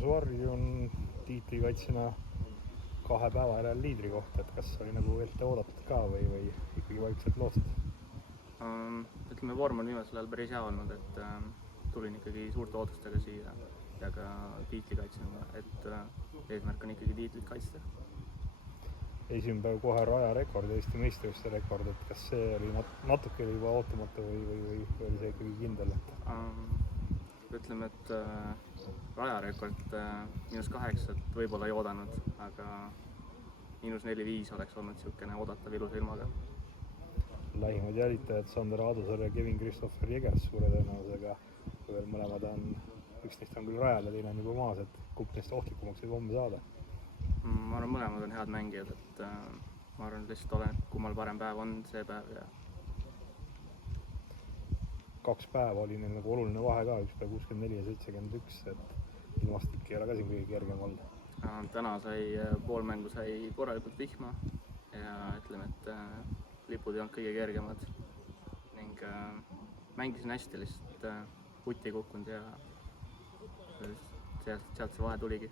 Suardi on tiitlikaitsjana 2 päeva järel liidri kohta, et kas oli nagu ette oodatud ka või ikkagi vaikselt lootsid? Ütleme, vorm on viimasel ajal päris hea olnud, et tulin ikkagi suurte ootustega siia ja ka tiitlikaitsjana, et eesmärk on ikkagi tiitlit kaitsta. Esimene päev kohe rajarekord, Eesti meistrivõistluste rekord, et kas see oli natuke juba ootamatu või oli see ikkagi kindel? Ütleme, et rajarekord -8 võib-olla ei oodanud, aga -4-5 oleks olnud niisugune oodatav ilusa ilmaga. Lähimad jälitajad Sander Aadusaar ja Kevin Christopher Jegers suure tõenäosusega, kui veel mõlemad üks neist on küll rajal ja teine on juba maas, et kumb neist ohtlikumaks võib homme saada? Ma arvan, mõlemad on head mängijad, et ma arvan, et lihtsalt oleneb, kummal parem päev on see päev ja 2 päeva oli neil nagu oluline vahe ka, üks päev 64 ja 71, et ilmastik ei ole ka siin kõige kergem olnud. Täna pool mängu sai korralikult vihma ja ütleme, et lipud ei olnud kõige kergemad ning mängisin hästi, lihtsalt putt ei kukkunud ja sealt see vahe tuligi.